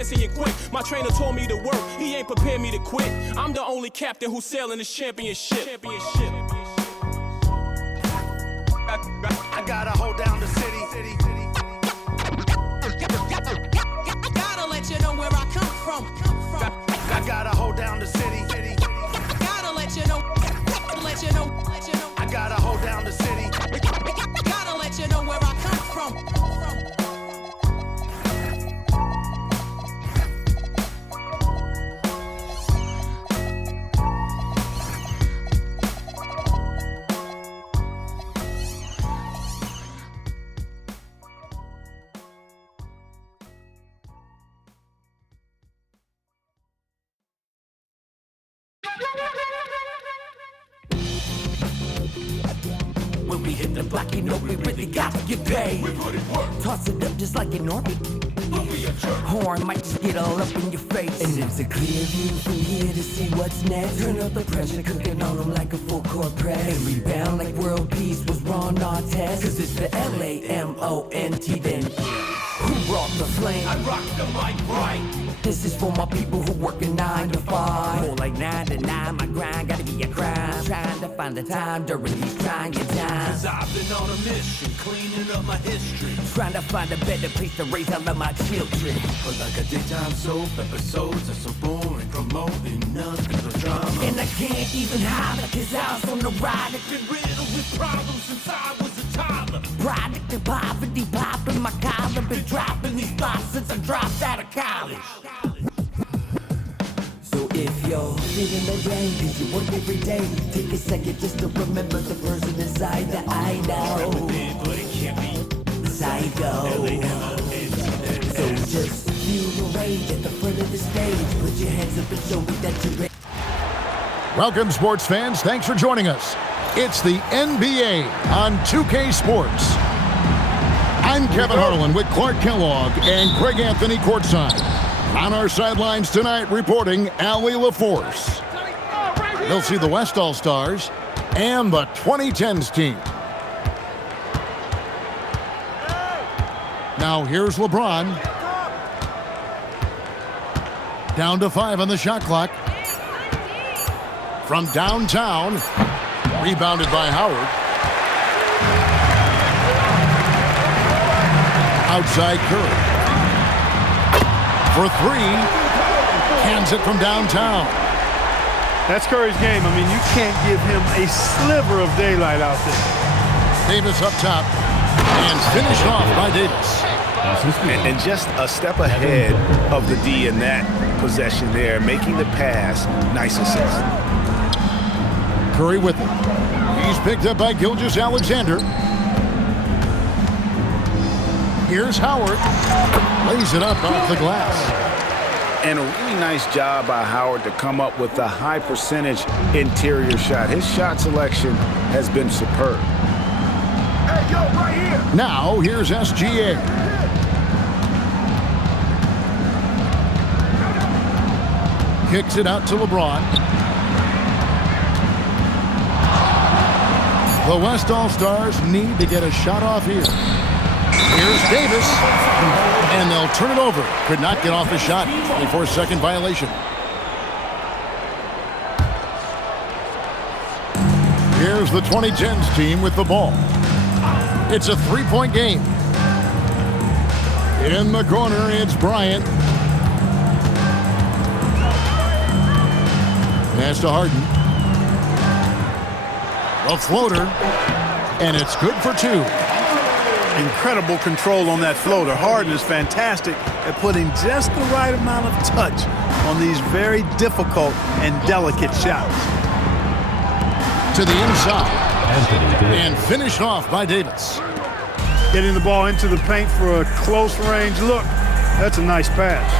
Quick. My trainer told me to work, he ain't prepared me to quit. I'm the only captain who's sailing this championship. I gotta hold down the city. Gotta let you know where I come from. I gotta hold down the city. Gotta let you know. I gotta hold down the city. Gotta let you know where I come from. When we hit the block, you know we really got to get paid. We put it work, Toss it up just like an orbit. don't be a jerk. Horn might just get all up in your face. And there's a clear view from here to see what's next. Turn up the pressure, cooking on them like a full court press. And rebound like world peace was Ron Artest. Cause it's the LAMONT then. Who brought the flame? I rock the mic right. This is for my people who working 9 to 5. More like 9 to 9, my grind gotta be a crime. Trying to find the time during these trying times. Cause I've been on a mission, cleaning up my history. Trying to find a better place to raise all of my children. But like a daytime soap, episodes are so boring, promoting nothing but drama. And I can't even hide it, cause I was on the ride. Been riddled with problems since I was a toddler. Product of poverty, popping my collar. Been dropping these thoughts since I dropped out of college. So if you're feeling the rain, cause you work every day, take a second just to remember the person inside that I know. But it can't be Psycho. So just feel the rage at the front of the stage. Put your hands up and show me that you're ready. Welcome, sports fans. Thanks for joining us. It's the NBA on 2K Sports. I'm Kevin Harlan with Clark Kellogg and Craig Anthony courtside. On our sidelines tonight, reporting Allie LaForce. They'll see the West All-Stars and the 2010s team. Now here's LeBron. Down to 5 on the shot clock. From downtown, rebounded by Howard. Outside Curry. For 3, cans it from downtown. That's Curry's game. I mean, you can't give him a sliver of daylight out there. Davis up top and finished off by Davis. And just a step ahead of the D in that possession there, making the pass. Nice assist. Curry with it. He's picked up by Gilgeous-Alexander. Here's Howard. Lays it up off the glass. And a really nice job by Howard to come up with a high percentage interior shot. His shot selection has been superb. Hey, yo, right here. Now, here's SGA. Kicks it out to LeBron. The West All-Stars need to get a shot off here. Here's Davis. And they'll turn it over. Could not get off the shot. 24-second violation. Here's the 2010s team with the ball. It's a 3-point game. In the corner, it's Bryant. Pass to Harden. A floater. And it's good for 2. Incredible control on that floater. Harden is fantastic at putting just the right amount of touch on these very difficult and delicate shots. To the inside. And finished off by Davis. Getting the ball into the paint for a close range look. That's a nice pass.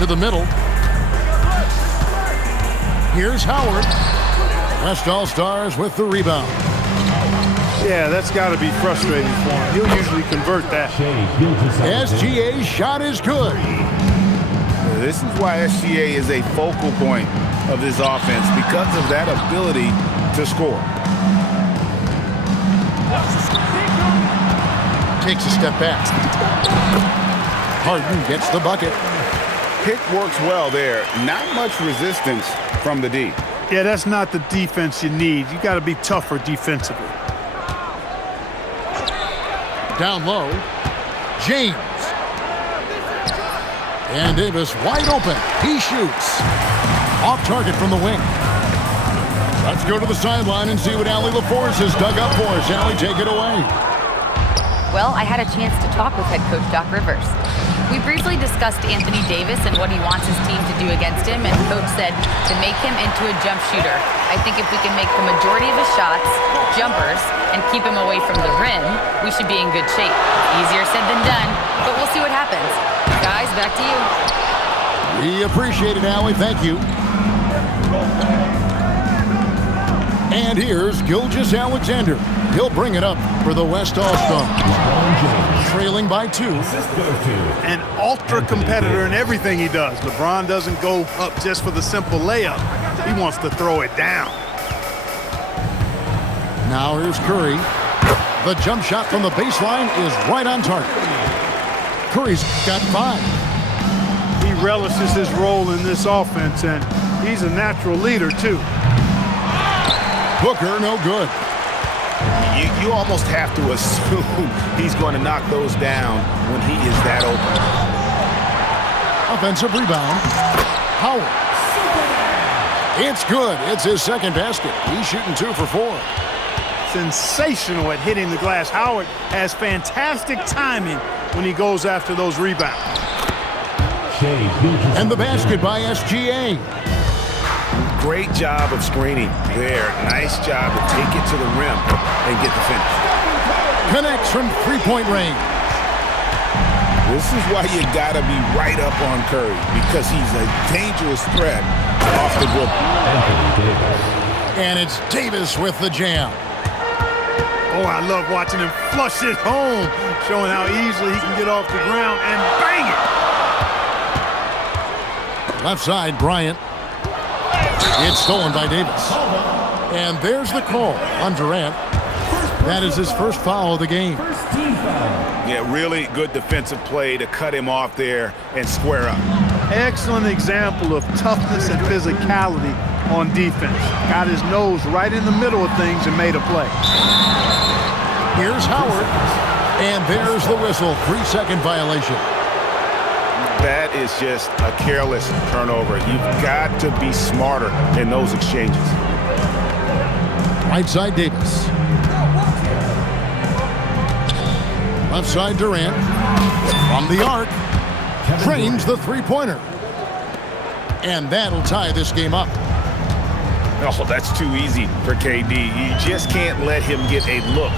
To the middle. Here's Howard. West All-Stars with the rebound. Yeah, that's got to be frustrating for him. He'll usually convert that. SGA's shot is good. This is why SGA is a focal point of this offense, because of that ability to score. Takes a step back. Harden gets the bucket. Pick works well there. Not much resistance from the D. Yeah, that's not the defense you need. You got to be tougher defensively. Down low, James. And Davis wide open. He shoots. Off target from the wing. Let's go to the sideline and see what Allie LaForce has dug up for us. Allie, take it away. Well, I had a chance to talk with head coach Doc Rivers. We briefly discussed Anthony Davis and what he wants his team to do against him, and coach said to make him into a jump shooter. I think if we can make the majority of his shots jumpers and keep him away from the rim, we should be in good shape. Easier said than done, but we'll see what happens. Guys, back to you. We appreciate it, Allie. Thank you. And here's Gilgeous-Alexander. He'll bring it up for the West All-Stars. Trailing by 2. An ultra competitor in everything he does. LeBron doesn't go up just for the simple layup. He wants to throw it down. Now here's Curry. The jump shot from the baseline is right on target. Curry's got 5. He relishes his role in this offense, and he's a natural leader, too. Booker, no good. You almost have to assume he's going to knock those down when he is that open. Offensive rebound. Howard. It's good. It's his second basket. He's shooting 2 for 4. Sensational at hitting the glass. Howard has fantastic timing when he goes after those rebounds. And the basket by SGA. Great job of screening there. Nice job to take it to the rim and get the finish. Connects from three-point range. This is why you got to be right up on Curry, because he's a dangerous threat off the dribble. And it's Davis with the jam. Oh, I love watching him flush it home, showing how easily he can get off the ground and bang it. Left side, Bryant. It's stolen by Davis. And there's the call on Durant. That is his first foul of the game. Yeah, really good defensive play to cut him off there and square up. Excellent example of toughness and physicality on defense. Got his nose right in the middle of things and made a play. Here's Howard. And there's the whistle. 3-second violation. That is just a careless turnover. You've got to be smarter in those exchanges. Right side, Davis. Left side, Durant. From the arc. Drains the three-pointer. And that'll tie this game up. Oh, that's too easy for KD. You just can't let him get a look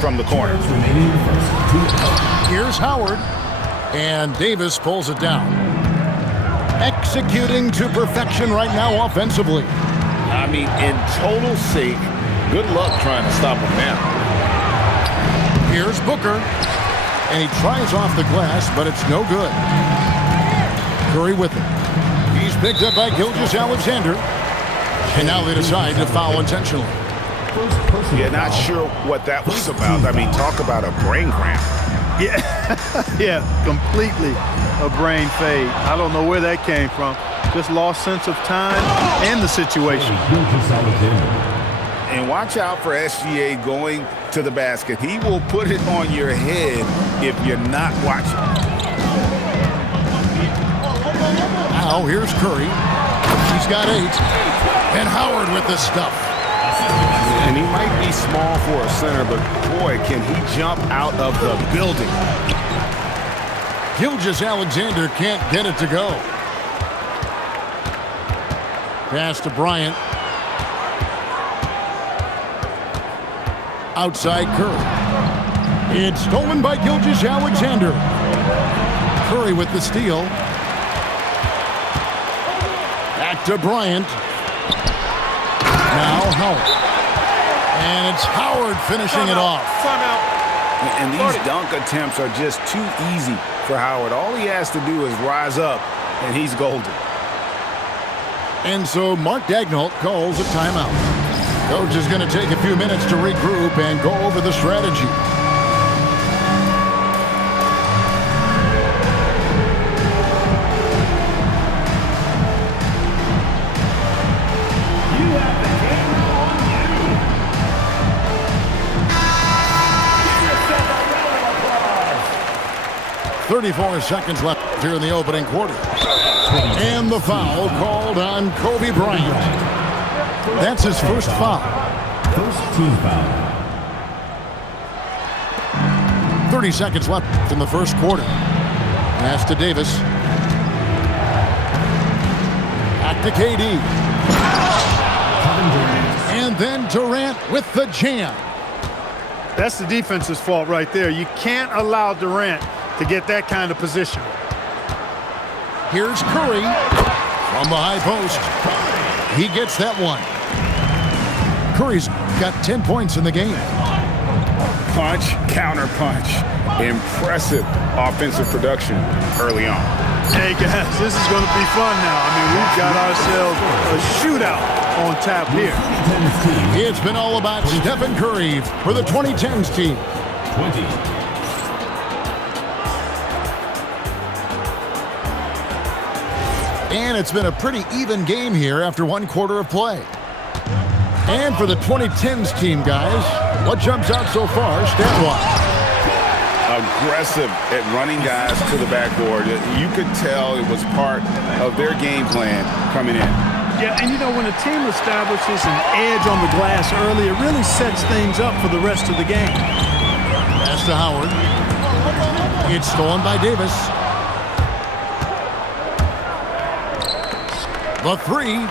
from the corner. Here's Howard. And Davis pulls it down. Executing to perfection right now offensively. I mean, in total sync. Good luck trying to stop him now. Here's Booker. And he tries off the glass, but it's no good. Curry with it. He's picked up by Gilgeous-Alexander. And now they decide to foul intentionally. Yeah, not sure what that was about. I mean, talk about a brain cramp. Yeah, yeah, completely a brain fade. I don't know where that came from. Just lost sense of time and the situation. And watch out for SGA going to the basket. He will put it on your head if you're not watching. Now here's Curry. He's got 8. And Howard with the stuff. And he might be small for a center, but boy, can he jump out of the building. Gilgeous-Alexander can't get it to go. Pass to Bryant. Outside Curry. It's stolen by Gilgeous-Alexander. Curry with the steal. Back to Bryant. Now Howard. And it's Howard finishing it off. And these dunk attempts are just too easy for Howard. All he has to do is rise up, and he's golden. And so Mark Daigneault calls a timeout. Coach is going to take a few minutes to regroup and go over the strategy. 34 seconds left here in the opening quarter. And the foul called on Kobe Bryant. That's his first foul. First team foul. 30 seconds left in the first quarter. Pass to Davis. Back to KD. And then Durant with the jam. That's the defense's fault right there. You can't allow Durant to get that kind of position. Here's Curry from the high post. He gets that one. Curry's got 10 points in the game. Punch, counter punch. Impressive offensive production early on. Hey, guys, this is going to be fun now. I mean, we've got ourselves a shootout on tap here. It's been all about Stephen Curry for the 2010s team. 20. And it's been a pretty even game here after one quarter of play. And for the 2010s team, guys, what jumps out so far, stat-wise? Aggressive at running guys to the backboard. You could tell it was part of their game plan coming in. Yeah, and you know, when a team establishes an edge on the glass early, it really sets things up for the rest of the game. Pass to Howard. It's stolen by Davis. The three.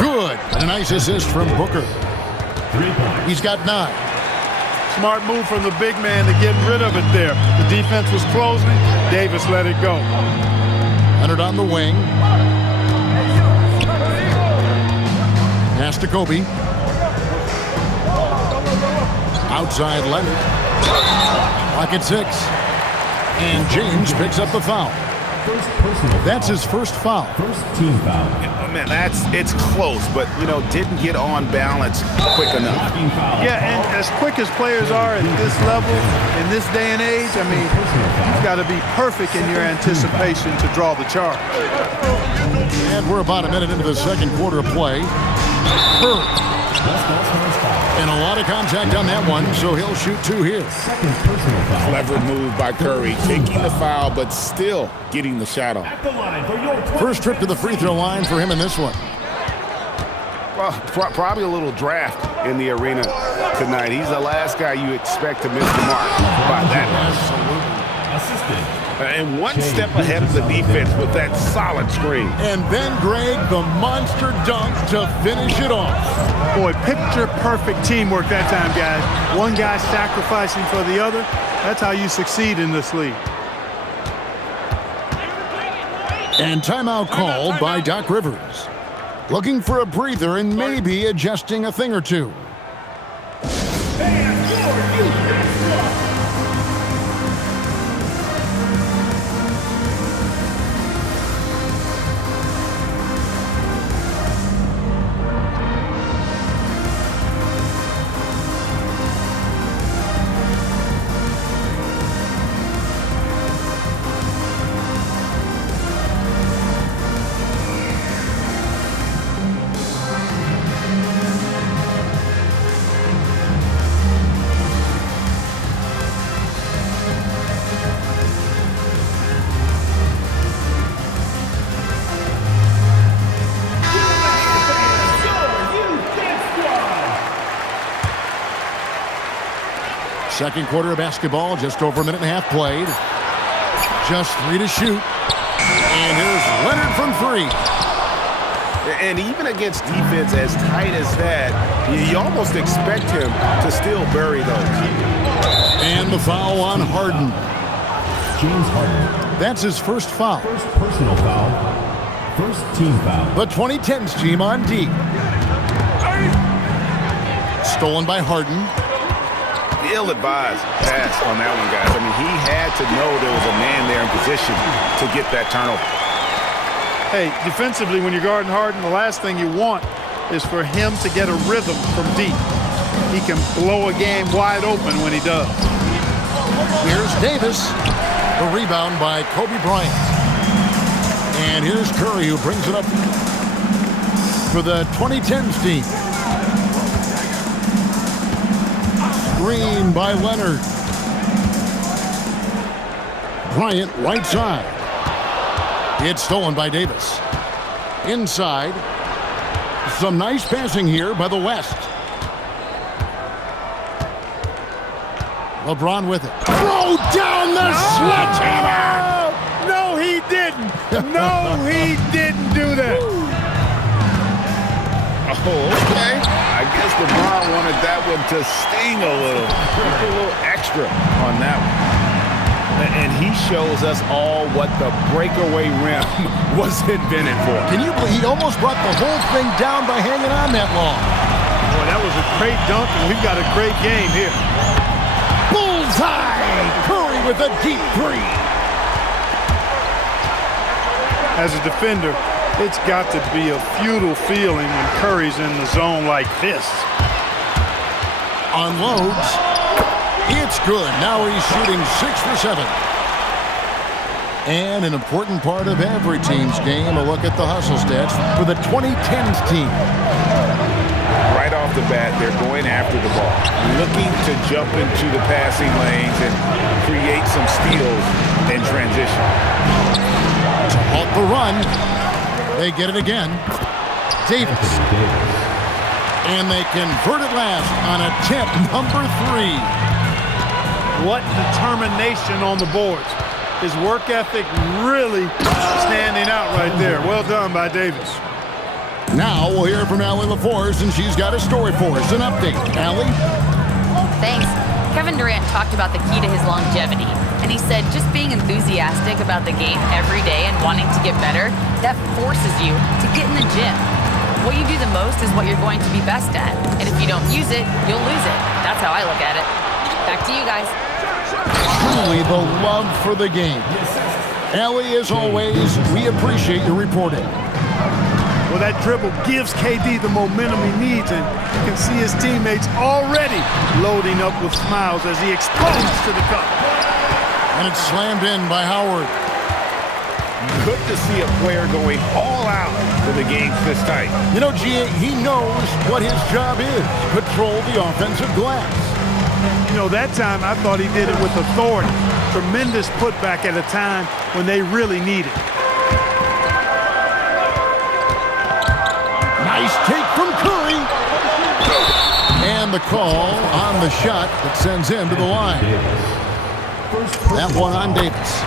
Good. And a nice assist from Booker. 3 points. He's got 9. Smart move from the big man to get rid of it there. The defense was closing. Davis let it go. Leonard on the wing. Pass to Kobe. Outside Leonard. Clock at 6. And James picks up the foul. First personal That's foul. his first foul. First team foul. Oh, man, it's close, but, didn't get on balance quick enough. Blocking foul. Yeah, and as quick as players are at this level, in this day and age, I mean, you've got to be perfect in your anticipation to draw the charge. And we're about a minute into the second quarter of play. And a lot of contact on that one, so he'll shoot 2 here. Second personal foul. Clever move by Curry, taking the foul, but still getting the shot off. At the line for your First trip to the free throw line for him in this one. Well, probably a little draft in the arena tonight. He's the last guy you expect to miss the mark by that much. assistant. And one step ahead of the defense with that solid screen. And then Greg, the monster dunk to finish it off. Boy, picture-perfect teamwork that time, guys. One guy sacrificing for the other. That's how you succeed in this league. And timeout called by Doc Rivers. Looking for a breather and maybe adjusting a thing or two. Second quarter of basketball, just over a minute and a half played. Just 3 to shoot. And here's Leonard from 3. And even against defense as tight as that, you almost expect him to still bury those. And the foul on Harden. James Harden. That's his first foul. First personal foul. First team foul. The 2010s team on D. Stolen by Harden. Ill-advised pass on that one, guys. I mean, he had to know there was a man there in position to get that turnover. Hey, defensively, when you're guarding Harden, the last thing you want is for him to get a rhythm from deep. He can blow a game wide open when he does. Here's Davis. The rebound by Kobe Bryant. And here's Curry, who brings it up for the 2010s team. Screen by Leonard. Bryant right side. It's stolen by Davis. Inside. Some nice passing here by the West. LeBron with it. Throw down the sledgehammer! No, he didn't. No, he didn't do that. Oh, okay. I guess LeBron wanted that one to sting a little. A little extra on that one. And he shows us all what the breakaway rim was invented for. Can you believe he almost brought the whole thing down by hanging on that long? Boy, that was a great dunk, and we've got a great game here. Bullseye! Curry with a deep three. As a defender, it's got to be a futile feeling when Curry's in the zone like this. Unloads. It's good. Now he's shooting 6 for 7. And an important part of every team's game, a look at the hustle stats for the 2010s team. Right off the bat, they're going after the ball, looking to jump into the passing lanes and create some steals in transition. To halt the run, they get it again. Davis. And they convert it last on attempt number 3. What determination on the boards. His work ethic really standing out right there. Well done by Davis. Now we'll hear from Allie LaForce, and she's got a story for us. An update. Allie? Thanks. Kevin Durant talked about the key to his longevity, and he said just being enthusiastic about the game every day and wanting to get better, that forces you to get in the gym. What you do the most is what you're going to be best at, and if you don't use it, you'll lose it. That's how I look at it. Back to you guys. Truly the love for the game. Allie, as always, we appreciate your reporting. Well, that dribble gives KD the momentum he needs, and you can see his teammates already loading up with smiles as he explodes to the cup. And it's slammed in by Howard. Good to see a player going all out for the game this tight. You know, G.A., he knows what his job is. Control the offensive glass. You know, that time I thought he did it with authority. Tremendous putback at a time when they really need it. Nice take from Curry. And the call on the shot that sends him to the line. That one on Davis.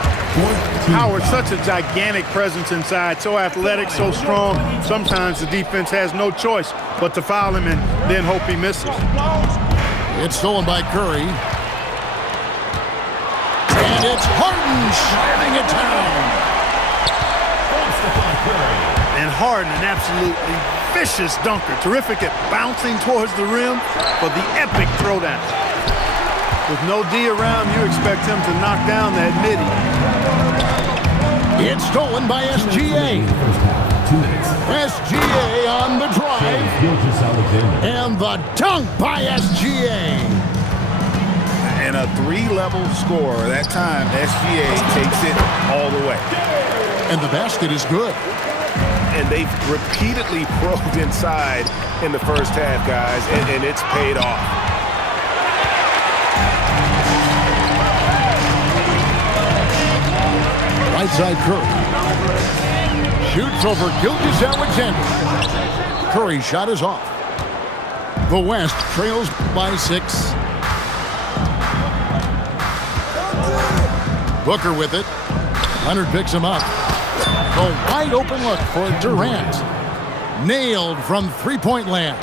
Howard, such a gigantic presence inside, so athletic, so strong. Sometimes the defense has no choice but to foul him and then hope he misses. It's stolen by Curry. And it's Harden slamming it down. And Harden, an absolutely vicious dunker. Terrific at bouncing towards the rim for the epic throwdown. With no D around, you expect him to knock down that midi. It's stolen by SGA. SGA on the drive. And the dunk by SGA. And a 3-level score. That time, SGA takes it all the way. And the basket is good. And they've repeatedly probed inside in the first half, guys, and it's paid off. Right side Curry. Shoots over Gilgeous-Alexander. Curry's shot is off. The West trails by 6. Booker with it. Leonard picks him up. The wide open look for Durant. Nailed from three-point land.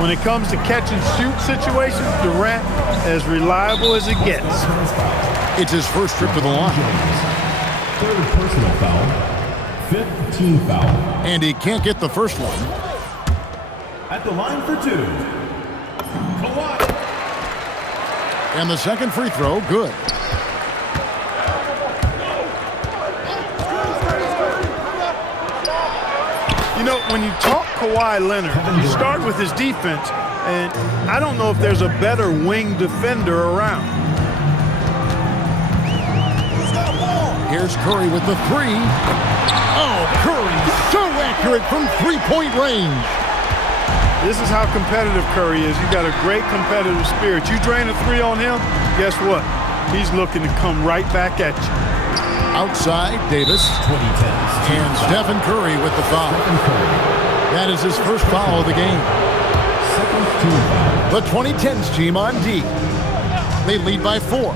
When it comes to catch and shoot situations, Durant as reliable as it gets. It's his first trip to the line. Third personal foul. 5th team foul. And he can't get the first one. At the line for 2. Kawhi. And the second free throw, good. You know, when you talk Kawhi Leonard, you start with his defense, and I don't know if there's a better wing defender around. Here's Curry with the 3. Oh, Curry, so accurate from three-point range. This is how competitive Curry is. You've got a great competitive spirit. You drain a 3 on him, guess what? He's looking to come right back at you. Outside, Davis. 2010s. And Stephen Curry with the foul. That is his first foul of the game. Second team foul. The 2010s team on D. They lead by 4.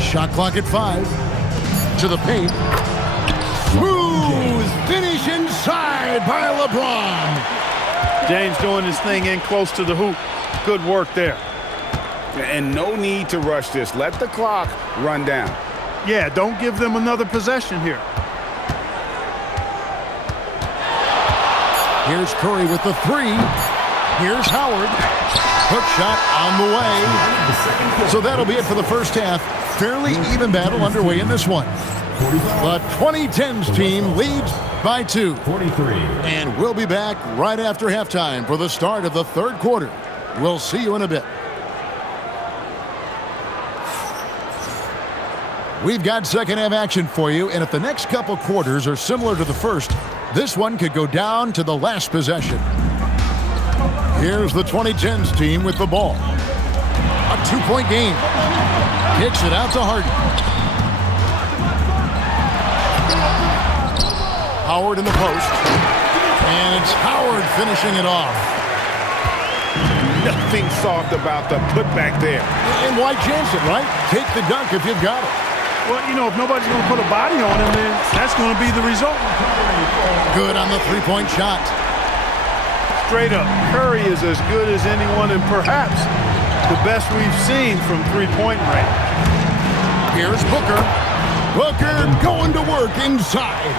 Shot clock at 5. To the paint. Smooth finish inside by LeBron. James doing his thing in close to the hoop. Good work there. And no need to rush this. Let the clock run down. Yeah, don't give them another possession here. Here's Curry with the 3. Here's Howard. Hook shot on the way. So that'll be it for the first half. Fairly even battle underway in this one. The 2010s team leads by 2. 43. And we'll be back right after halftime for the start of the third quarter. We'll see you in a bit. We've got second half action for you, and if the next couple quarters are similar to the first, this one could go down to the last possession. Here's the 2010s team with the ball. A 2-point game. Kicks it out to Harden. Howard in the post. And it's Howard finishing it off. Nothing soft about the putback there. And why chance it, right? Take the dunk if you've got it. Well, you know, if nobody's going to put a body on him, then that's going to be the result. Good on the three-point shot. Straight up, Curry is as good as anyone and perhaps the best we've seen from three-point range. Here's Booker. Booker going to work inside.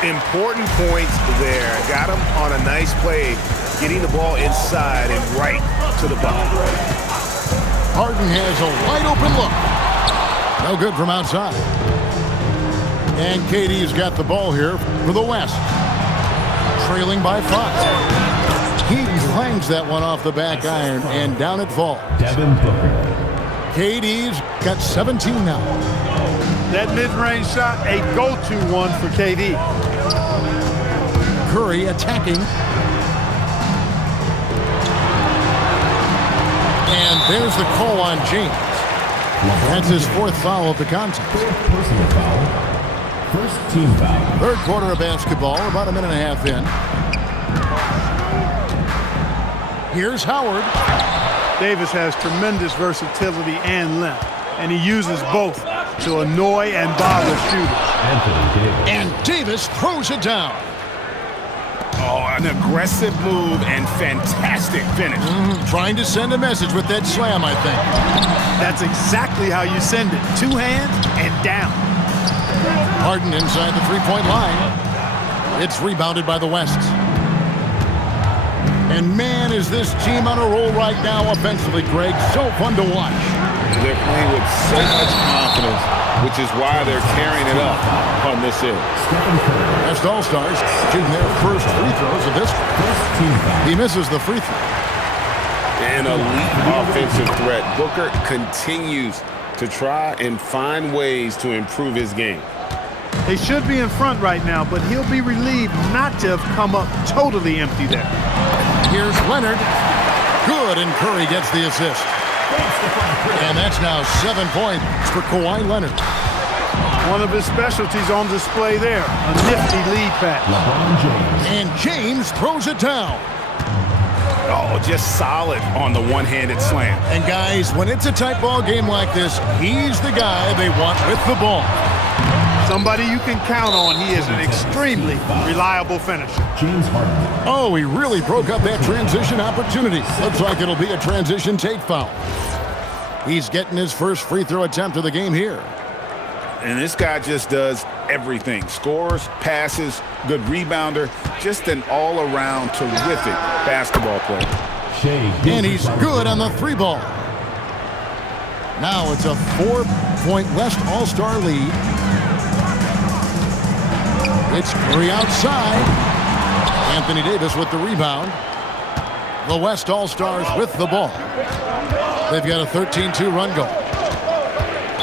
Important points there. Got him on a nice play, getting the ball inside and right to the bucket. Harden has a wide open look. No good from outside. And KD's got the ball here for the West. Trailing by 5. He clangs that one off the back iron and down it falls. Devin Booker. KD's got 17 now. That mid-range shot, a go-to one for KD. Curry attacking. And there's the call on James. That's his 4th foul of the contest. Personal foul. First team foul. Third quarter of basketball, about a minute and a half in. Here's Howard. Davis has tremendous versatility and length, and he uses both to annoy and bother shooters. Anthony Davis. And Davis throws it down. Oh, an aggressive move and fantastic finish. Trying to send a message with that slam, I think. That's exactly how you send it. 2 hands and down. Harden inside the three-point line. It's rebounded by the West. And man, is this team on a roll right now offensively, Greg. So fun to watch. They're playing with so much confidence, which is why they're carrying it up on this end. West All-Stars shooting their first free throws of this. He misses the free throw. An elite offensive threat. Booker continues to try and find ways to improve his game. They should be in front right now, but he'll be relieved not to have come up totally empty there. Here's Leonard. Good, and Curry gets the assist. And that's now 7 points for Kawhi Leonard. One of his specialties on display there, a nifty lead pass. LeBron James. And James throws it down. Oh, just solid on the one-handed slam. And guys, when it's a tight ball game like this, he's the guy they want with the ball. Somebody you can count on. He is an extremely reliable finisher. James Harden. Oh, he really broke up that transition opportunity. Looks like it'll be a transition take foul. He's getting his first free throw attempt of the game here. And this guy just does everything. Scores, passes, good rebounder. Just an all-around terrific basketball player. And he's good on the 3-ball. Now it's a 4-point West All-Star lead. It's Curry outside. Anthony Davis with the rebound. The West All-Stars with the ball. They've got a 13-2 run goal.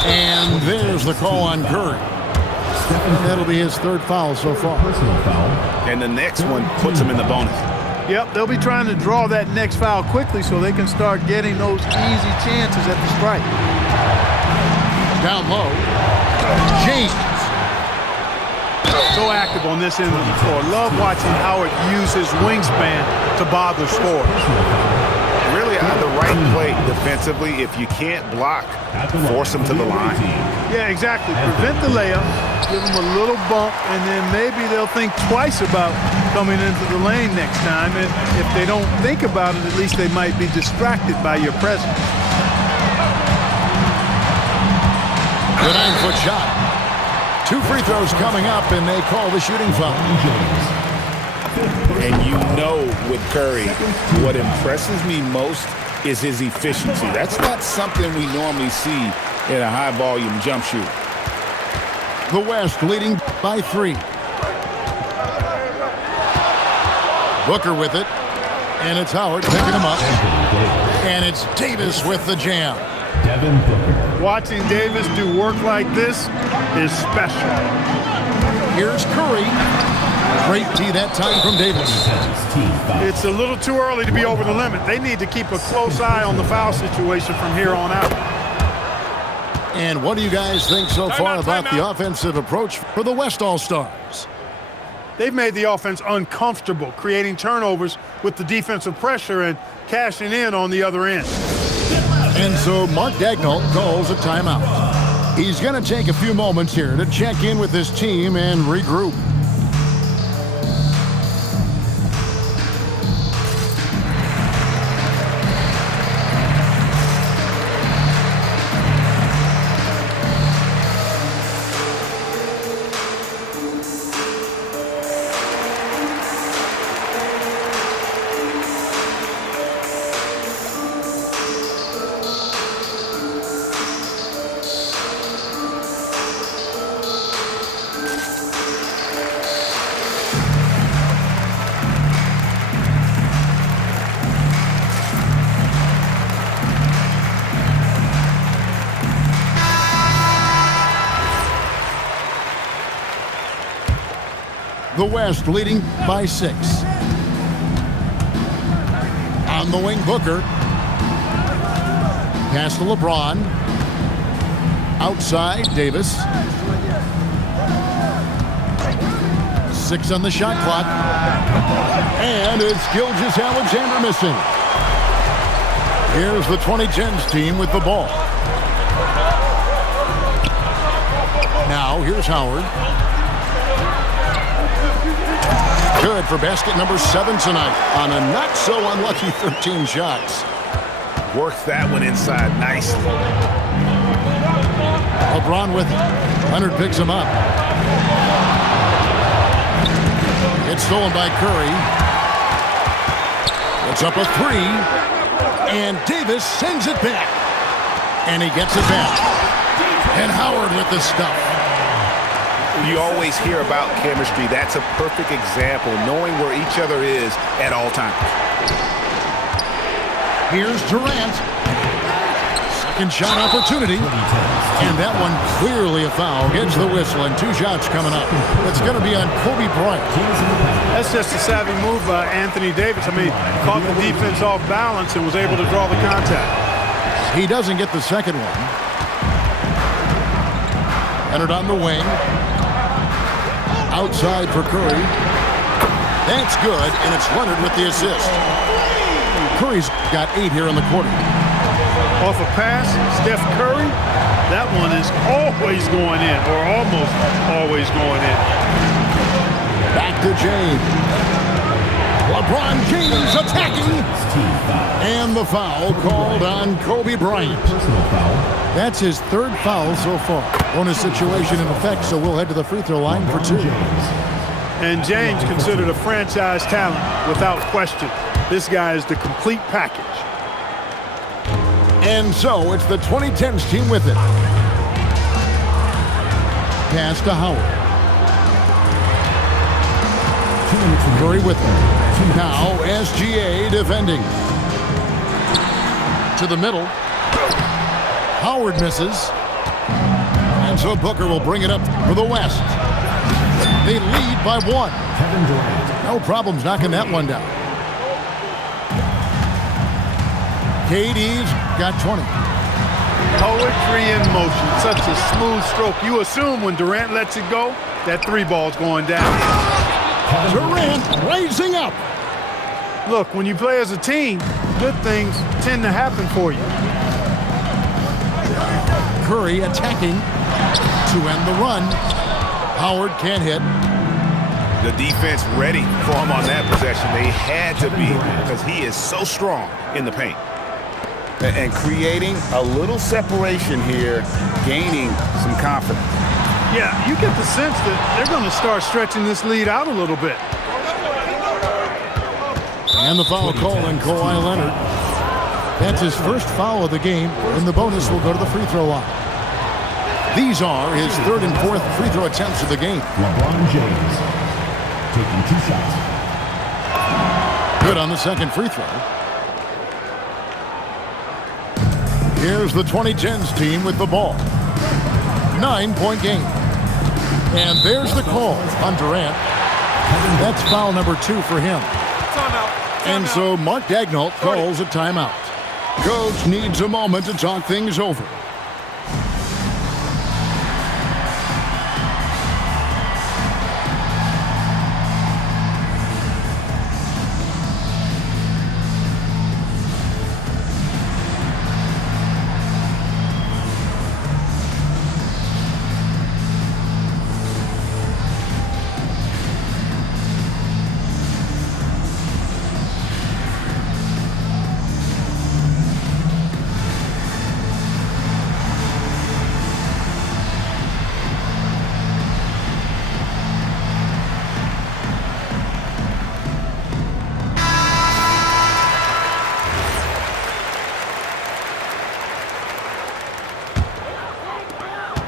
And there's the call on Curry. That'll be his 3rd foul so far. Personal foul. And the next one puts him in the bonus. Yep, they'll be trying to draw that next foul quickly so they can start getting those easy chances at the strike. Down low. James. So active on this end of the floor. Love watching Howard use his wingspan to bother scorers. Really the right play defensively. If you can't block, force them to the line. Yeah, exactly. Prevent the layup, give them a little bump, and then maybe they'll think twice about coming into the lane next time. And if they don't think about it, at least they might be distracted by your presence. The 9-foot shot. 2 free throws coming up, and they call the shooting foul. And you know with Curry, what impresses me most is his efficiency. That's not something we normally see in a high-volume jump shooter. The West leading by 3. Booker with it, and it's Howard picking him up. And it's Davis with the jam. Devin Booker. Watching Davis do work like this is special. Here's Curry. Great D that time from Davis. It's a little too early to be over the limit. They need to keep a close eye on the foul situation from here on out. And what do you guys think so far about the offensive approach for the West All-Stars? They've made the offense uncomfortable, creating turnovers with the defensive pressure and cashing in on the other end. And so Mark Daigneault calls a timeout. He's going to take a few moments here to check in with his team and regroup. The West leading by 6. On the wing, Booker. Pass to LeBron. Outside, Davis. 6 on the shot clock. And it's Gilgeous-Alexander missing. Here's the 2010s team with the ball. Now, here's Howard. Good for basket number 7 tonight on a not-so-unlucky 13 shots. Works that one inside nicely. LeBron with it. Leonard picks him up. It's stolen by Curry. It's up a 3. And Davis sends it back. And he gets it back. And Howard with the stuff. You always hear about chemistry. That's a perfect example, knowing where each other is at all times. Here's Durant. Second shot opportunity. And that one clearly a foul. Gets the whistle and 2 shots coming up. It's going to be on Kobe Bryant. That's just a savvy move by Anthony Davis. I mean, caught the defense off balance and was able to draw the contact. He doesn't get the second one. Entered on the wing. Outside for Curry. That's good, and it's Leonard with the assist. Curry's got 8 here in the quarter. Off a pass, Steph Curry, that one is always going in, or almost always going in. Back to James. LeBron James attacking. And the foul called on Kobe Bryant. That's his 3rd foul so far. Bonus situation in effect, so we'll head to the free throw line for 2. And James considered a franchise talent without question. This guy is the complete package. And so it's the 2010s team with it. Pass to Howard. Curry with it. Now SGA defending. To the middle. Howard misses. And so Booker will bring it up for the West. They lead by 1. No problems knocking that one down. KD's got 20. Poetry in motion. Such a smooth stroke. You assume when Durant lets it go, that three ball's going down. Durant raising up. Look, when you play as a team, good things tend to happen for you. Curry attacking to end the run. Howard can't hit. The defense ready for him on that possession. They had to be because he is so strong in the paint. And creating a little separation here, gaining some confidence. Yeah, you get the sense that they're going to start stretching this lead out a little bit. And the foul call on Kawhi Leonard. That's his first foul of the game, and the bonus will go to the free throw line. These are his third and fourth free throw attempts of the game. LeBron James taking 2 shots. Good on the second free throw. Here's the 2010s team with the ball. 9-point game. And there's the call on Durant. That's foul number 2 for him. And so Mark Daigneault calls a timeout. Coach needs a moment to talk things over.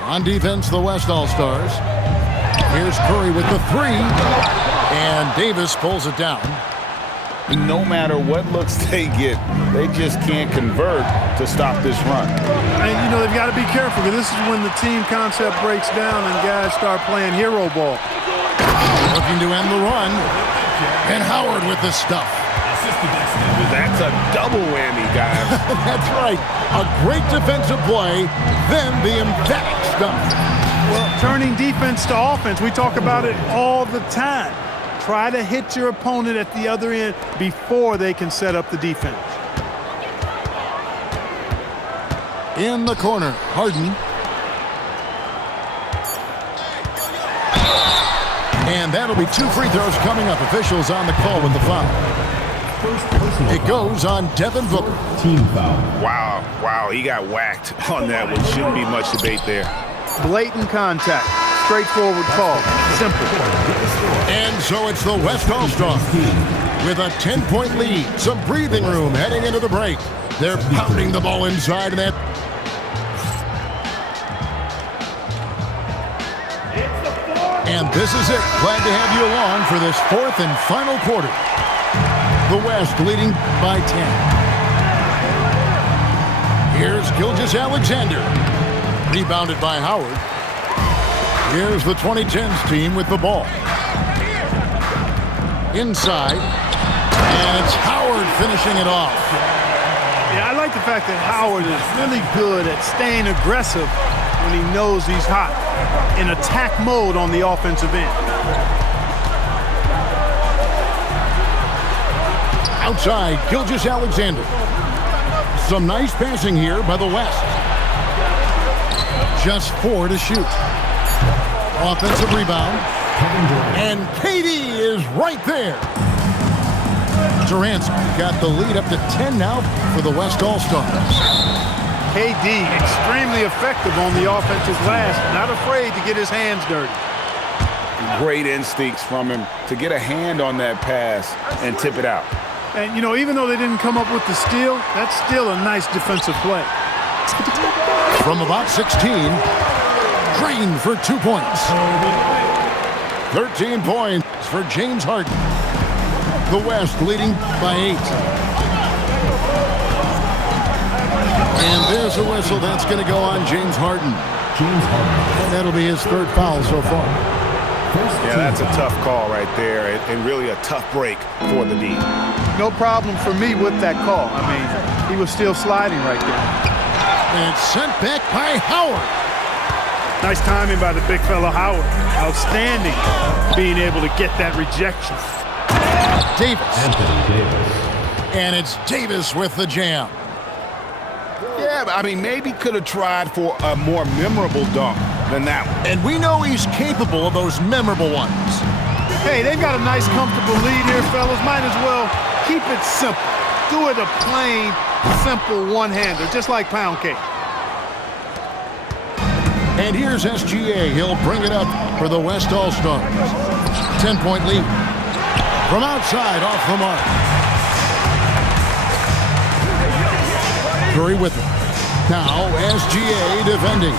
On defense, the West All-Stars. Here's Curry with the 3. And Davis pulls it down. No matter what looks they get, they just can't convert to stop this run. And, you know, they've got to be careful because this is when the team concept breaks down and guys start playing hero ball. Looking to end the run. And Howard with the stuff. That's a double whammy, guys. That's right. A great defensive play, then the emphatic stuff. Well, turning defense to offense, we talk about it all the time. Try to hit your opponent at the other end before they can set up the defense. In the corner, Harden. And that'll be 2 free throws coming up. Officials on the call with the foul. It goes on Devin Booker. Team foul. Wow, he got whacked on that one. Shouldn't be much debate there. Blatant contact. Straightforward call. Simple. And so it's the West All-Stars with a 10-point lead. Some breathing room heading into the break. They're pounding the ball inside of that. And this is it. Glad to have you along for this 4th and final quarter. The West leading by 10. Here's Gilgeous-Alexander. Rebounded by Howard. Here's the 2010s team with the ball. Inside. And it's Howard finishing it off. Yeah, I like the fact that Howard is really good at staying aggressive when he knows he's hot. In attack mode on the offensive end. Outside, Gilgeous-Alexander. Some nice passing here by the West. Just 4 to shoot. Offensive rebound. And KD is right there. Durant's got the lead up to 10 now for the West All-Stars. KD, extremely effective on the offensive glass. Not afraid to get his hands dirty. Great instincts from him to get a hand on that pass and tip it out. And, you know, even though they didn't come up with the steal, that's still a nice defensive play. From about 16, Green for 2 points. 13 points for James Harden. The West leading by 8. And there's a whistle. That's going to go on James Harden. And that'll be his 3rd foul so far. Yeah, that's a tough call right there, and really a tough break for the D. No problem for me with that call. I mean, he was still sliding right there. And it's sent back by Howard. Nice timing by the big fella Howard. Outstanding being able to get that rejection. Davis. Anthony Davis. And it's Davis with the jam. Yeah, I mean, maybe could have tried for a more memorable dunk than that one. And we know he's capable of those memorable ones. Hey, they've got a nice, comfortable lead here, fellas. Might as well keep it simple. Do it a plain, simple one-hander, just like pound cake. And here's SGA. He'll bring it up for the West All-Stars. 10-point lead. From outside, off the mark. Curry with it. Now SGA defending.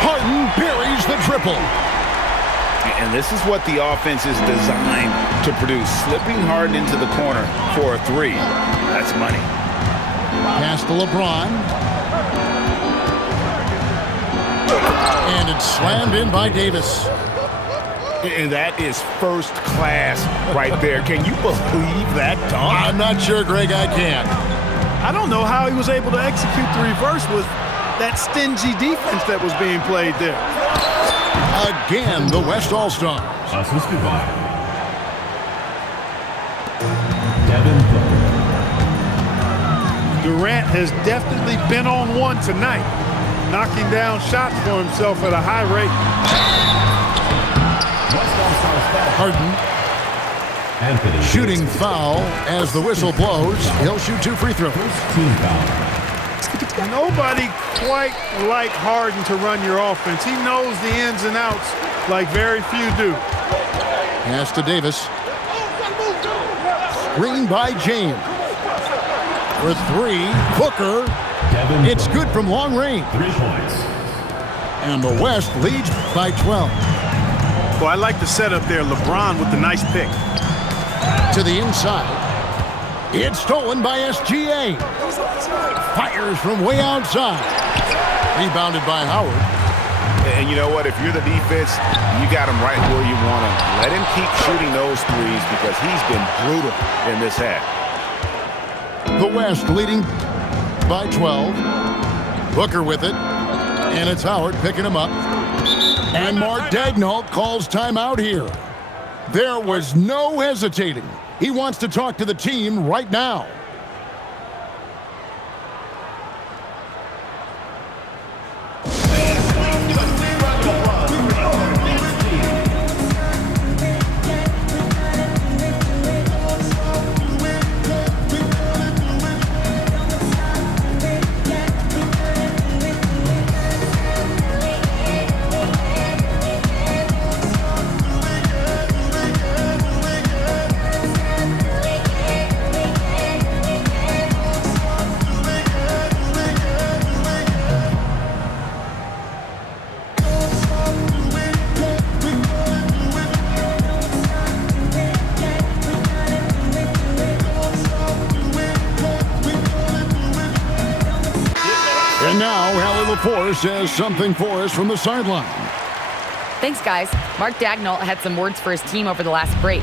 Harden buries the triple. And this is what the offense is designed to produce. Slipping Harden into the corner for a three. That's money. Pass to LeBron. And it's slammed in by Davis. And that is first class right there. Can you believe that dunk? I'm not sure, Greg, I can. I don't know how he was able to execute the reverse with that stingy defense that was being played there. Again, the West All-Stars. Assisted by Devin Booker. Durant has definitely been on one tonight, knocking down shots for himself at a high rate. Harden. Anthony Shooting Davis. foul as the whistle blows. He'll shoot 2 free throws. Team foul. Nobody quite like Harden to run your offense. He knows the ins and outs like very few do. Pass to Davis. Screen by James. For 3, Booker. Devin It's Booker. good from long range. 3 points. And the West leads by 12. Well, I like the setup there. LeBron with the nice pick. To the inside. It's stolen by SGA. Fires from way outside. Rebounded by Howard. And you know what? If you're the defense, you got him right where you want him. Let him keep shooting those threes because he's been brutal in this half. The West leading by 12. Booker with it. And it's Howard picking him up. And Mark Daigneault calls timeout here. There was no hesitating. He wants to talk to the team right now. And now, Hallie LaForce says something for us from the sideline. Thanks, guys. Mark Daigneault had some words for his team over the last break.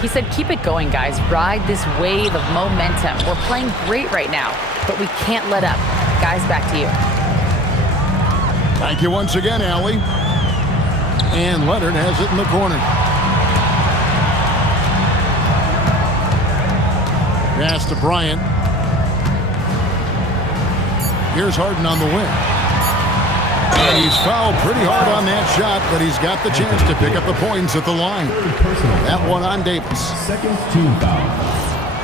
He said, keep it going, guys. Ride this wave of momentum. We're playing great right now, but we can't let up. Guys, back to you. Thank you once again, Allie. And Leonard has it in the corner. Pass to Bryant. Here's Harden on the wing. And he's fouled pretty hard on that shot, but he's got the chance to pick up the points at the line. That one on Davis. Second team foul.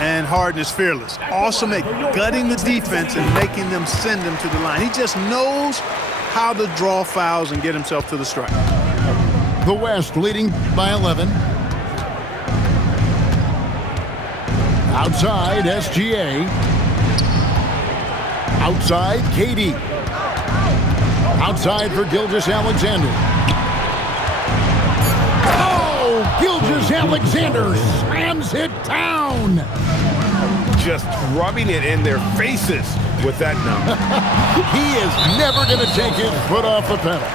And Harden is fearless. Awesome at gutting the defense and making them send him to the line. He just knows how to draw fouls and get himself to the stripe. The West leading by 11. Outside, SGA. Outside, KD. Outside for Gilgeous-Alexander. Oh, Gilgeous-Alexander slams it down. Just rubbing it in their faces with that number. He is never going to take his foot off the pedal.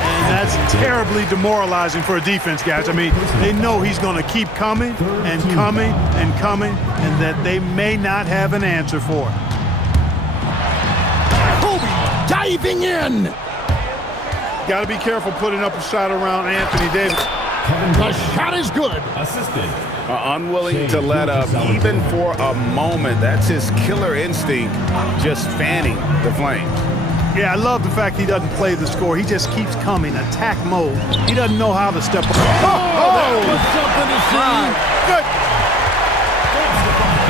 And that's terribly demoralizing for a defense, guys. I mean, they know he's going to keep coming and coming and coming, and that they may not have an answer for it. Kobe diving in. Got to be careful putting up a shot around Anthony Davis. The shot is good. Assistant. Unwilling to let up even for a moment. That's his killer instinct, just fanning the flame. Yeah, I love the fact he doesn't play the score. He just keeps coming, attack mode. He doesn't know how to step up. That was something to see. Good.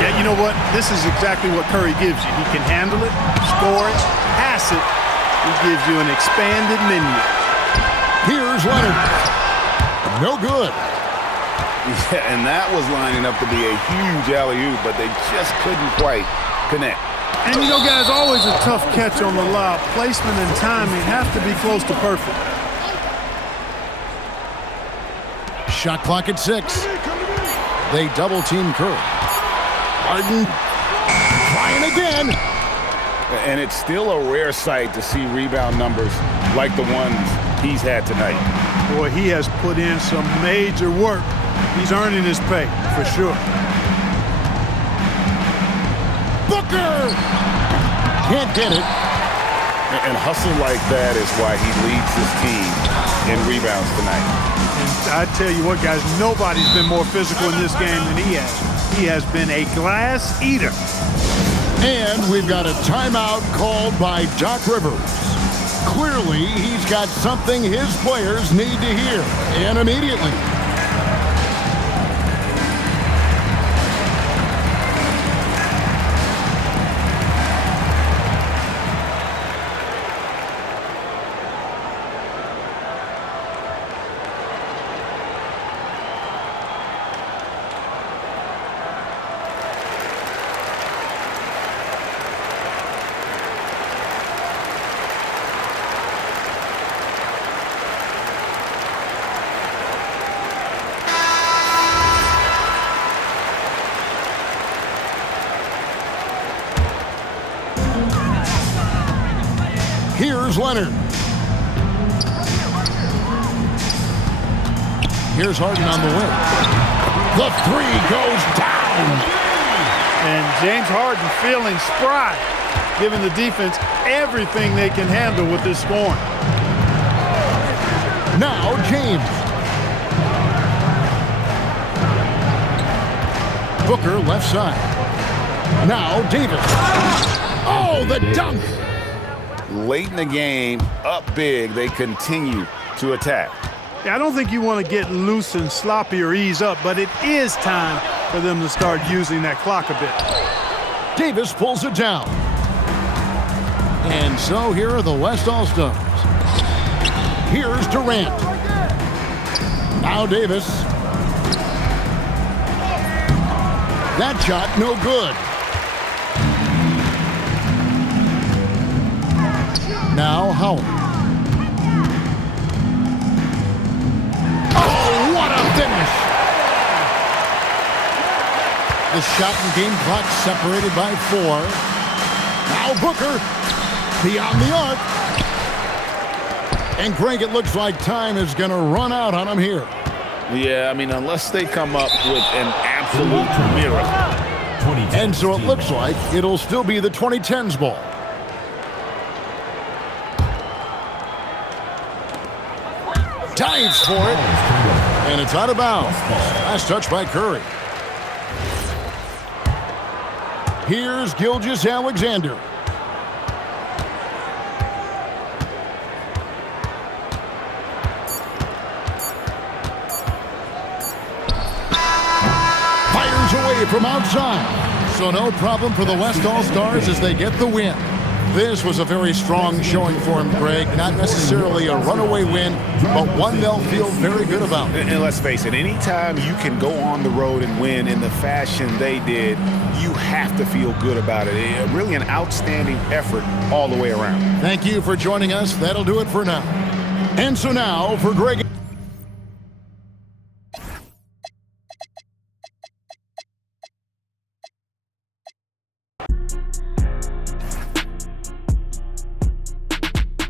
Yeah, you know what? This is exactly what Curry gives you. He can handle it, score it, pass it. He gives you an expanded menu. Here's Leonard. No good. Yeah, and that was lining up to be a huge alley-oop, but they just couldn't quite connect. And you know, guys, always a tough catch on the lob. Placement and timing have to be close to perfect. Shot clock at 6. They double team Curry. Harden trying again. And it's still a rare sight to see rebound numbers like the ones he's had tonight. Boy, he has put in some major work. He's earning his pay, for sure. Booker! Can't get it. And hustle like that is why he leads his team in rebounds tonight. And I tell you what, guys, nobody's been more physical in this game than he has. He has been a glass eater. And we've got a timeout called by Doc Rivers. Clearly, he's got something his players need to hear, and immediately. Here's Leonard. Here's Harden on the wing. The three goes down. And James Harden feeling spry, giving the defense everything they can handle with this scoring. Now James. Booker left side. Now Davis. Oh, the dunk. Late in the game, up big, they continue to attack. Yeah, I don't think you want to get loose and sloppy or ease up, but it is time for them to start using that clock a bit. Davis pulls it down. And so here are the West All-Stars. Here's Durant. Now Davis. That shot no good. Now Howard. Oh, what a finish! The shot and game clock separated by 4. Now Booker beyond the arc. And Greg, it looks like time is going to run out on him here. Yeah, I mean, unless they come up with an absolute miracle. And so it looks like it'll still be the 2010s ball. Dives for it, and it's out of bounds. Last touch by Curry. Here's Gilgeous-Alexander. Fires away from outside. So no problem for the West All-Stars as they get the win. This was a very strong showing for him, Greg. Not necessarily a runaway win, but one they'll feel very good about. And let's face it, anytime you can go on the road and win in the fashion they did, you have to feel good about it. Really an outstanding effort all the way around. Thank you for joining us. That'll do it for now. And so now, for Greg